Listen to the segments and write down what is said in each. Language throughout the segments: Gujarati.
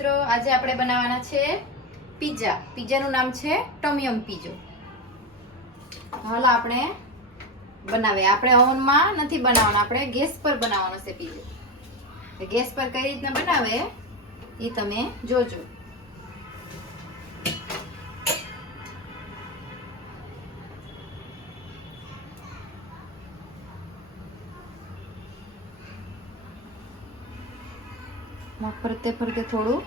મિત્રો, આજે આપણે બનાવવાના છે પીઝા પીઝાનું નામ છે ટોમિયમ પીઝો હાલ આપણે બનાવીએ. આપણે ઓવનમાં નથી બનાવવાનો, આપણે ગેસ પર બનાવવાનો છે પીઝો ગેસ પર કઈ રીતના બનાવે એ તમે જોજો. ફરતે ફરતે થોડું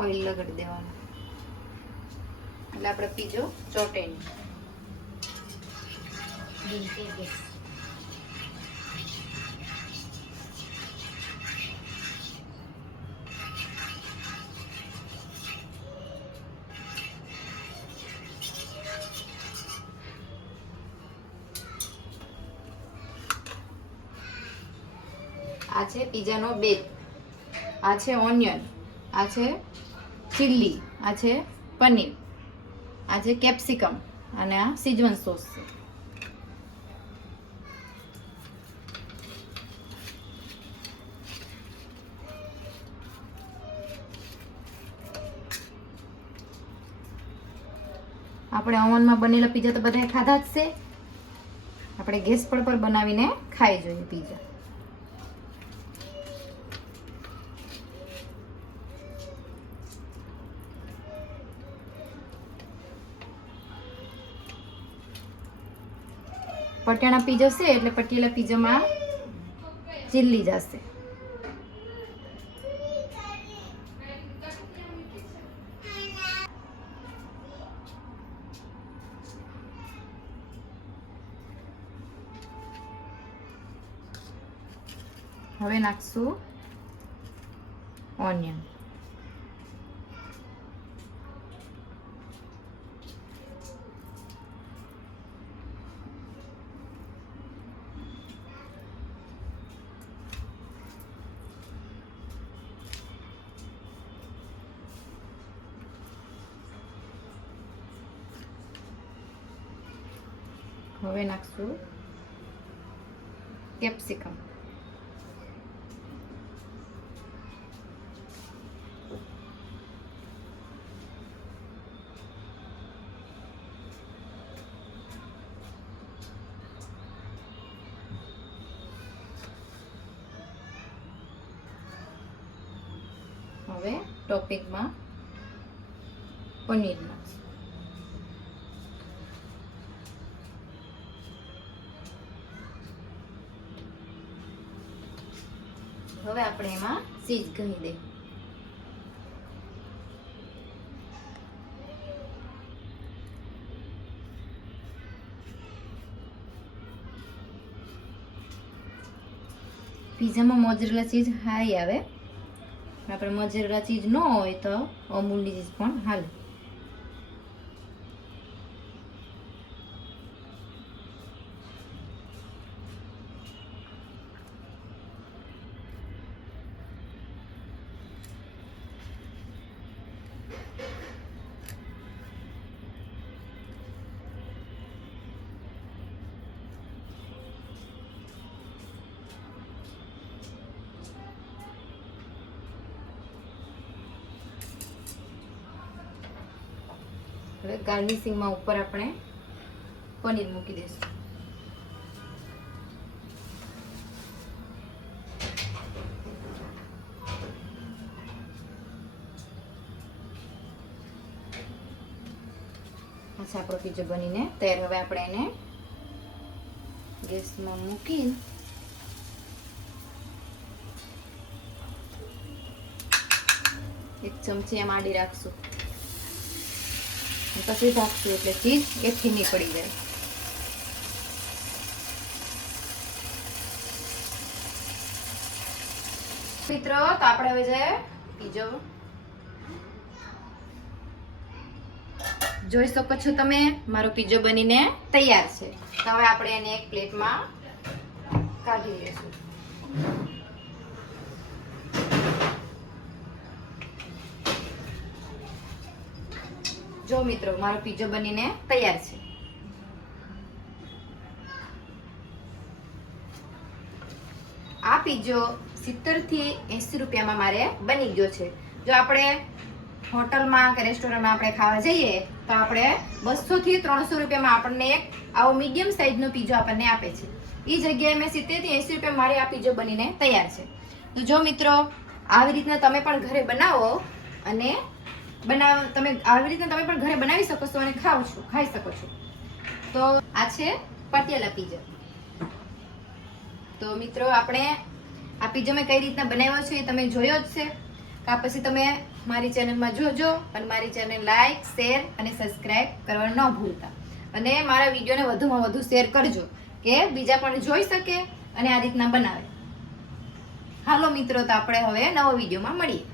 ઓઇલ લગાડી દેવાનું. એટલે આપણે પીજો ચોટે આ છે પીઝાનો બેઝ આ છે ઓનિયન આ છે ચીલી આ છે પનીર આ છે કેપ્સિકમ અને આ સિજવન સોસ છે। આપણે ઓવનમાં બનેલા પીઝા તો બધાએ ખાધા જ છે. આપણે ગેસ પર પર બનાવીને ખાઈ જોઈએ પીઝા. પટિયાણા પીઝો હશે એટલે પટેલા પીઝામાં ચીલી જશે. હવે નાખશું ઓનિયન હવે નાખશું કેપ્સિકમ હવે ટોપિકમાં પનીર નાખશું. હવે આપણે એમાં ચીઝ ઘણી દે પીઝામાં મોજરેલા ચીઝ હાઈ આવે. આપણે મોજરેલા ચીઝ ન હોય તો અમૂલની ચીઝ પણ હાલે. હવે ગાર્નિશિંગમાં ઉપર આપણે પનીર મૂકી દઈશું. અચ્છા આપણો પીઝો બનીને તૈયાર, હવે આપણે એને ગેસમાં મૂકી એક ચમચી એમ આડી રાખશું. પછી ઢાંકશું એટલે ચીઝ એથી નીકળી જાય. મિત્રો, તો આપણે હવે જઈએ બીજો જોઈ શકો છો તમે, મારો પીઝો બનીને તૈયાર છે. તો હવે આપણે એને એક પ્લેટમાં કાઢી લઈશું. જો મિત્રો, મારો પીઝો બનીને તૈયાર છે. આ પીઝો સિત્તેરથી એંસી રૂપિયામાં મારે બની ગયો છે. જો આપણે હોટલમાં કે રેસ્ટોરન્ટમાં આપણે ખાવા જઈએ, તો આપણે બસોથી ત્રણસો રૂપિયામાં આપણને એક આવો મીડિયમ સાઇઝનો પીઝો આપણને આપે છે. એ જગ્યાએ મેં સિત્તેરથી એંસી રૂપિયા મારે આ પીઝો બનીને તૈયાર છે. તો જો મિત્રો, આવી રીતના તમે પણ ઘરે બનાવો અને બનાવ તમે આવી રીતના તમે પણ ઘરે બનાવી શકો છો અને ખાવ છો, ખાઈ શકો છો. તો આ છે પટિયાલા પીઝા તો મિત્રો, આપણે આ પીઝો મેં કઈ રીતના બનાવ્યો છે એ તમે જોયો જ છે. કા પછી તમે મારી ચેનલમાં જોજો અને મારી ચેનલ લાઈક શેર અને સબસ્ક્રાઈબ કરવાનું ન ભૂલતા. અને મારા વિડીયોને વધુમાં વધુ શેર કરજો, કે બીજા પણ જોઈ શકે અને આ રીતના બનાવે. હાલો મિત્રો, તો આપણે હવે નવો વિડીયોમાં મળીએ.